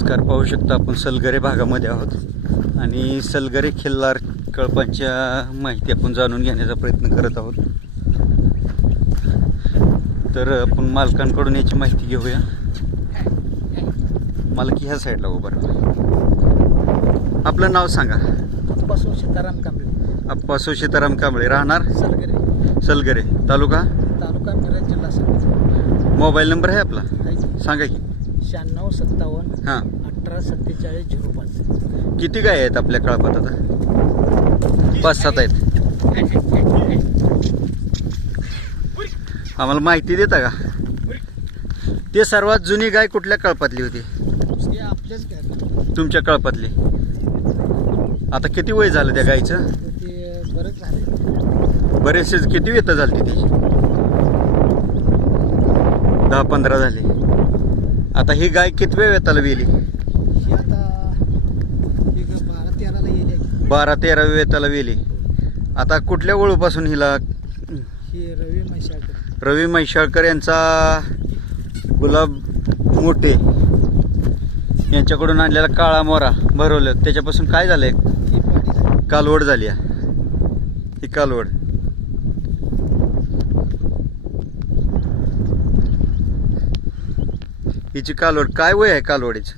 नमस्कार. पाहू शकता आपण सलगरे भागामध्ये आहोत आणि सलगरे खिल्लार कळपांच्या माहिती आपण जाणून घेण्याचा प्रयत्न करत आहोत. तर आपण मालकांकडून याची माहिती घेऊया. मालक ह्या साईडला उभा राहा. आपलं नाव सांगा. अप्पासो सीताराम कांबळे. अप्पासो सीताराम कांबळे. राहणार सलगरे. सलगरे. तालुका मिरज, जिल्हा सांगली. मोबाईल नंबर आहे आपला, सांगा की. 9657 हां. 184705. किती गाय आहेत आपल्या कळपात आता? 5-7 आहेत. आम्हाला माहिती देता का? ते सर्वात जुनी गाय कुठल्या कळपातली होती? आपल्याच काय तुमच्या कळपातली. आता किती वय झालं त्या गायचं? ते बरंच झाले. बरेचसे. किती वेत झाली त्याची? 10-15 झाली. आता ही गाय कितव्या वेताला वेली? ही आता 12-13ला येईल. 12-13व्या वेताला वेली. आता कुठल्या वळूपासून हिला? ही रवी म्हैसाळकर. रवी म्हैसाळकर यांचा गुलाब मोठे यांच्याकडून आणलेला काळा मोरा भरवलं. त्याच्यापासून काय झालंय? ही पाडी झाली. कालवड झाली. ही कालवड. हिची कालवड. काय वय आहे कालवडीचं?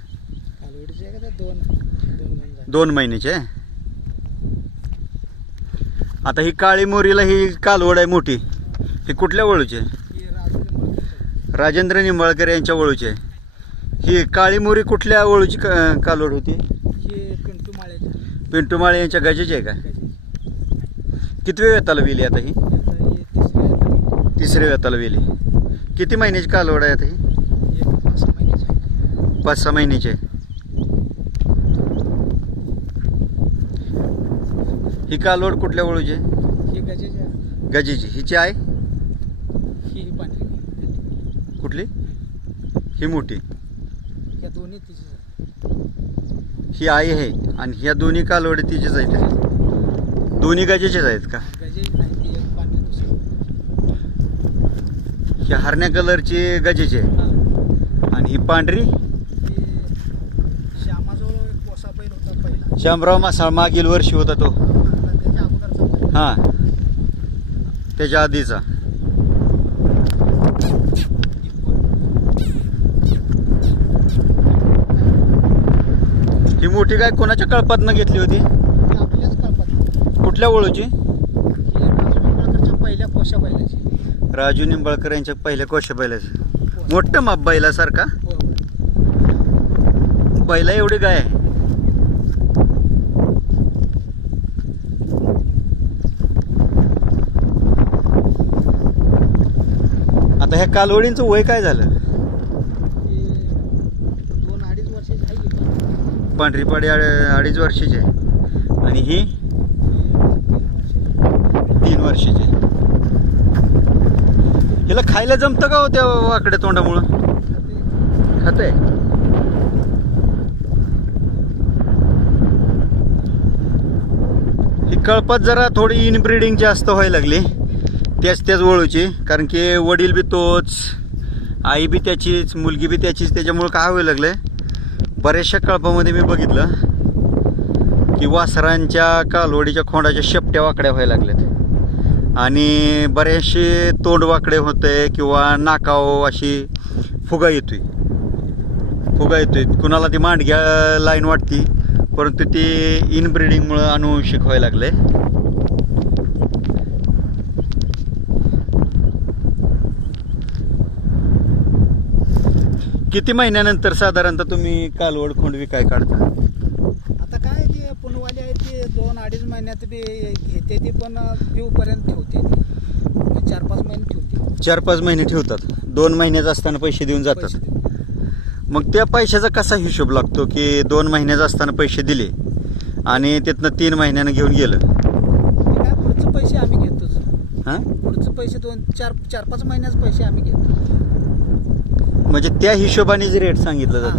कालवडीचे आहे का? 2 2 महिन्याची आहे. आता ही काळी मोरीला ही कालवड आहे मोठी. ही कुठल्या वळूची आहे? ही राजेंद्र निंबाळकर यांच्या वळूची आहे. ही काळी मोरी कुठल्या वळूची कालवड होती? ही पिंटू माळ्याची. पिंटू माळे यांच्या गजेची आहे का? किती वेळ वेताला वेली आता ही? तिसऱ्या वेताला वेली. किती महिन्याची कालवड आहे आता ही? 5-6 महिन्याची आहे. ही कालवड कुठल्या वळूची आहे? ही गजेची. गजेची. हिची आहे ही पांढरी. कुठली? ही मोठी. या दोन्ही तिची. ही आई आहे आणि ह्या दोन्ही कालवडी तिचेच आहेत. दोन्ही गजेचेच आहेत का? गजेची नाही, ती एक पांढरी दुसरी. ही हरण्या कलरची गजेची आहे आणि ही पांढरी श्यामाजवळ एक कोसा बैल होता पहिला. शामराव मासाळ मागील वर्षी होता तो. त्याच्या अगोदरचा बैल. हां, त्याच्या आधीचा. ही मोठी गाय कोणाच्या कळपातनं घेतली होती? ती आपल्याच कळपात. कुठल्या वळूची? ही राजूकडच्या पहिल्या कोशा बैलाची. राजू निंबाळकर यांच्या पहिल्या कोशा बैलाची. मोठं माप बैलासारखा. बैला एवढी गाय आहे. आता ह्या कालवडींचं वय काय झालं? 2-2.5 वर्षाची आहे की. पांढरी पाडी 2.5 वर्षाची आहे आणि ही 3 वर्षाची. हिला खायला जमतं का हो त्या वाकड्या तोंडामुळं? खाते. ही कळपात जरा थोडी इनब्रीडिंग जास्त व्हायला लागली त्याच वळूची. कारण की वडील बी तोच, आई बी त्याचीच, मुलगी बी त्याचीच. त्याच्यामुळं काय व्हायला लागलंय, बऱ्याचशा कळपामध्ये मी बघितलं की वासरांच्या कालवडीच्या खोंडाच्या शेपट्या वाकड्या व्हायला लागल्यात आणि बरेचसे तोंड वाकडे होते किंवा नाकाव अशी फुगा येतोय. कुणाला ती मांडग्या लाईन वाटती, परंतु ती इनब्रीडिंगमुळं अनुवंशिक व्हायला लागले. किती महिन्यानंतर साधारणतः तुम्ही कालवड खोंडवी काय काढता? आता काय ते पुनवाली आहे ते 2-2.5 महिन्यात बी घेते ती, पण पिऊपर्यंत ठेवते ती. 4-5 महिने ठेवते. 4-5 महिने ठेवतात. 2 महिन्याचा असताना पैसे देऊन जातात. पैसे देते. मग त्या पैशाचा कसा हिशोब लागतो की 2 महिन्याचा असताना पैसे दिले आणि तिथनं 3 महिन्यानं घेऊन गेलं? ते काय पुढचे पैसे आम्ही घेतोच. हां, पुढचे पैसे 4-5 महिन्याचे पैसे आम्ही घेतो. म्हणजे त्या हिशोबानेच रेट सांगितलं जातं.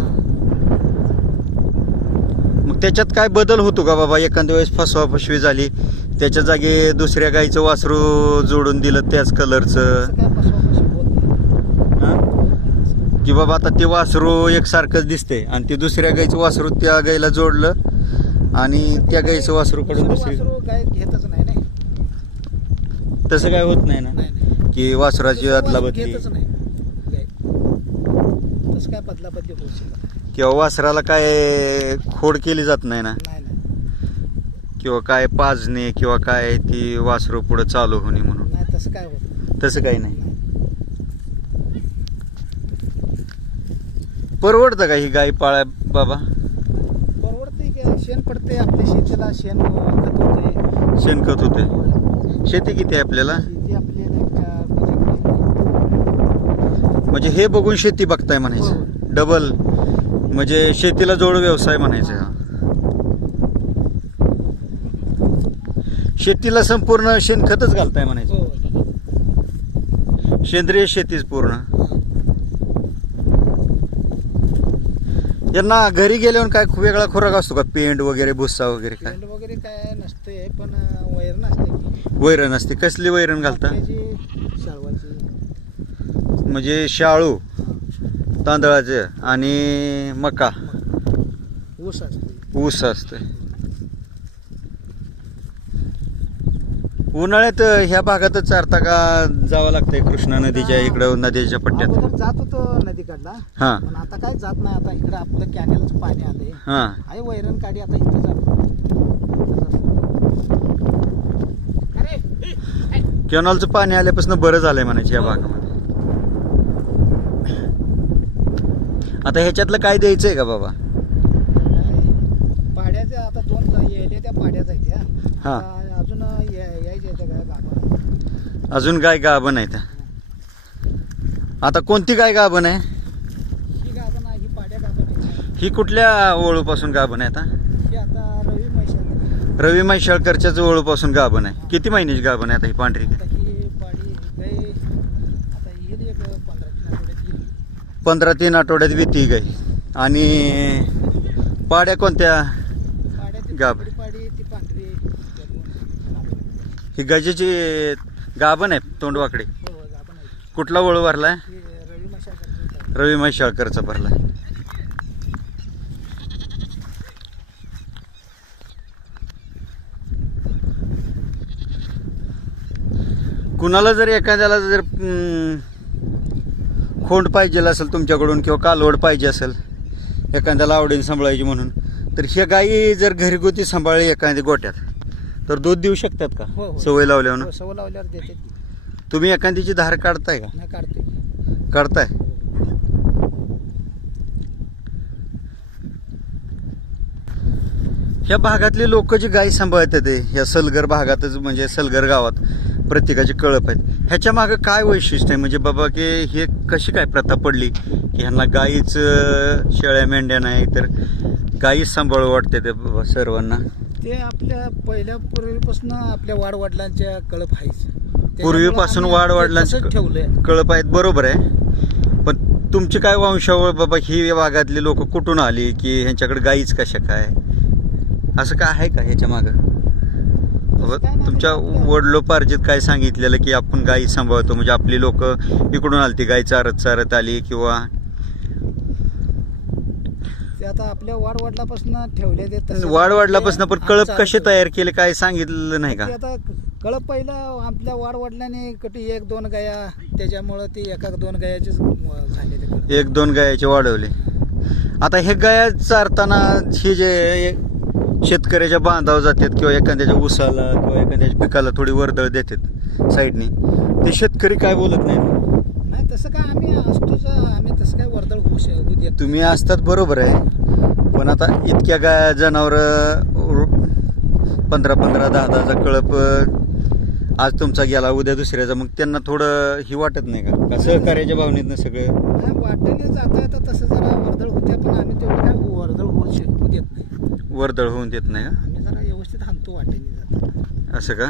मग त्याच्यात काय बदल होतो का बाबा? एखाद्या वेळेस फसवी झाली, त्याच्या जागी दुसऱ्या गाईचं वासरू जोडून दिलं त्याच कलरचं? असं काय फसवा होत नाही. हां, की बाबा आता ते वासरू एकसारखंच दिसतंय आणि ते दुसऱ्या गाईचं वासरू त्या गाईला जोडलं आणि त्या गाईचं वासरू कडून दुसरी. वासरू गाय घेतच नाही नाही. तसं काय होत नाही ना नाही नाही की वासराची दुसरं अदला वासरू बदली घेतच नाही गाय. तसं काय बदला बदली होऊ शकत किंवा वासराला काय खोड केली जात नाही ना, नाही नाही किंवा काय पाजणे किंवा काय ती वासरू पुढे चालू होणे म्हणून नाही तसं काय होत नाही. तसं काही नाही. नाही. परवडतं का ही गाय पाळा बाबा? परवडते की शेण पडते आपल्या शेतीला शेण खत होते. शेणखत होते. शेती किती आहे आपल्याला? शेती आपल्याला म्हणजे म्हणजे हे बघून शेती बघताय म्हणायचं. डबल म्हणजे शेतीला जोड व्यवसाय म्हणायचं हा. शेतीला संपूर्ण शेणखतच घालताय म्हणायचं. हो. सेंद्रिय शेतीच पूर्ण. यांना घरी गेल्यावर काय वेगळा खुराक असतो का? पेंड वगैरे भुस्सा वगैरे काय? शेंड वगैरे काय नसते पण वैर नसते की वैरण असते. कसली वैरण घालता? आपल्याची शाळवाची म्हणजे शाळू तांदळाचे आणि मका ऊस असते. ऊस असते. उन्हाळ्यात ह्या भागातच चारता का जावं लागतंय कृष्णा नदीच्या इकडं नदीच्या पट्ट्यात? अगोदर जात होतो नदीकडला हा पण आता काय जात नाही. आता इकडं आपलं कॅनेलचं पाणी आलंय हा. आहे वैरण काढी आता इथं जातो. कॅनॉलचं पाणी आल्यापासून बरं झालंय म्हणायचं या भागामध्ये. आता ह्याच्यातलं काय द्यायचंय का बाबा? पाड्याच्या आता 2 येले त्या पाड्याच आहेत त्या. हा. आता अजून यायच्या काय गाभा. अजून गाय गाभण आहे त्या. आता कोणती गाय गाभण आहे? ही गाभा नाही ही पाड्या गाभा नाही. ही कुठल्या ओळूपासून गाभण आहे आता? ही आता रवी मैशाला रवी मैशाळकरच्याच ओळूपासून गाभण आहे. किती महिन्याची गाभण आहे आता ही पांढरी गाय? आता ही पाडी गाय आता येईल एक 15 आठवड्यात येईल. 15-3 आठवड्यात विती गाय. आणि पाड्या कोणत्या? पाड्या ती गाभ. पांढरी पाडी ती पांढरी त्या दोन. ही गजेची गाभण आहे तोंडवाकडे. हो हो गाभा नाही. कुठला ओळू भरलाय? ही रवी मैशाला रवी मैशाळकरचा भरलाय. कुणाला जर एखाद्याला जर खोंड पाहिजे असेल तुमच्याकडून किंवा कालवड पाहिजे असेल एखाद्याला आवडीने सांभाळायची म्हणून, तर ह्या गायी जर घरगुती सांभाळली एखाद्या गोट्यात तर दूध देऊ शकतात का? हो, हो. सवय लावल्यावर. हो, सवय लावल्यावर देते ती. तुम्ही एखाद्याची धार काढताय का? नाही काढते. काढताय? ह्या भागातले लोक जी गाय सांभाळतात ह्या सलगर भागातच म्हणजे सलगर गावात प्रत्येकाची कळप आहेत. ह्याच्या मागं काय वैशिष्ट्य आहे? म्हणजे बाबा की हे कशी काय प्रथा पडली की ह्यांना गाईच शेळ्या मेंढ्या नाही तर गाईच सांभाळू वाटते ते बाबा सर्वांना? ते आपल्या पहिल्या पूर्वीपासून आपल्या वाडवडिलांच्या कळप आहेच. पूर्वीपासून वाडवडिलांचं ठेवलंय. कळप आहेत बरोबर आहे. पण तुमची काय वंशावळ बाबा ही भागातली लोक कुठून आली की ह्यांच्याकडे गाईच कशा काय? असं काय आहे का ह्याच्या मागं? तुमच्या वडलोपार्जित काय सांगितलेलं की आपण गाई सांभाळतो म्हणजे आपली लोक इकडून आली ती गाय चारत चारत आली किंवा ते आता आपल्या वाडवडिलापासून ठेवले ते तसं. वाडवडिलापासून पण कळप आमचं कसे तयार केले काय सांगितलं नाही का? ते आता कळप पहिलं आपल्या वाडवडिलांनी कटी 1-2 गाया त्याच्यामुळं ती 1-2 गायाचीच झाले ते कळप. 1-2 गायाचे वाढवले. आता हे गाया चारताना हे जे शेतकऱ्याच्या बांधावर जातात किंवा एखाद्याच्या ऊसाला किंवा एखाद्याच्या पिकाला थोडी वर्दळ देतात साईडनी, ते शेतकरी काय बोलत नाही? नाही तसं काय आम्ही असतोच. आम्ही तसं काय वर्दळ होऊ देत. तुम्ही असतात बरोबर आहे, पण आता इतक्या गाय जनावर 15-15, 10-10चा कळप आज तुमचा गेला उद्या दुसऱ्याचा, मग त्यांना थोडं ही वाटत नाही का सहकार्याच्या भावनेतनं सगळं? नाही वाटेने जाता येतं तसं जरा वर्दळ होते पण आम्ही तेवढं काय वर्दळ होऊ देत नाही. वर्दळ होऊन देत नाही का? आम्ही जरा व्यवस्थित हाणतो वाटेने जाता. असं का?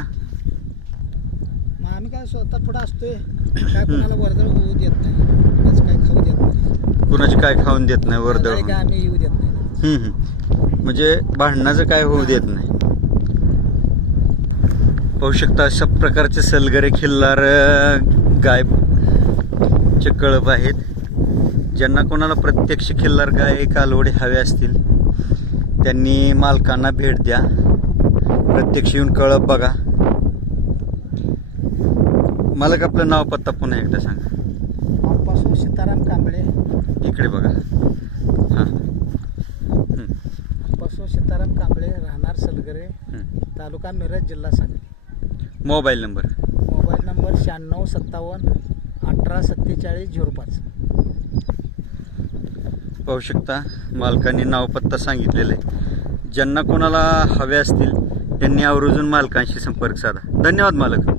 मग आम्ही काय स्वतः पुढं असतोय. काय कोणाला वर्दळ होऊ देत नाही, कोणाचं काय खाऊ देत नाही, कुणाची काय खाऊन देत नाही वर्दळ काय होऊन. आम्ही येऊ देत नाही. म्हणजे भांडणाचं काय होऊ देत नाही. पाहू शकता अशा प्रकारचे सलगरे खिल्लार गाय चे कळप आहेत. ज्यांना कोणाला प्रत्यक्ष खिल्लार गाय कालवडे हवे असतील त्यांनी मालकांना भेट द्या, प्रत्यक्ष येऊन कळप बघा. मालक आपलं नाव पत्ता पुन्हा एकदा सांगा. आपासून सीताराम कांबळे. इकडे बघा. हां. आपासून सीताराम कांबळे, राहणार सलगरे, तालुका मिरज, जिल्हा Sangli. Mobile number. Mobile number 9657184705. पाहू शकता मालकांनी नाव पत्ता सांगितलेलं आहे. ज्यांना कोणाला हवे असतील त्यांनी आवर्जून मालकांशी संपर्क साधा. धन्यवाद मालक.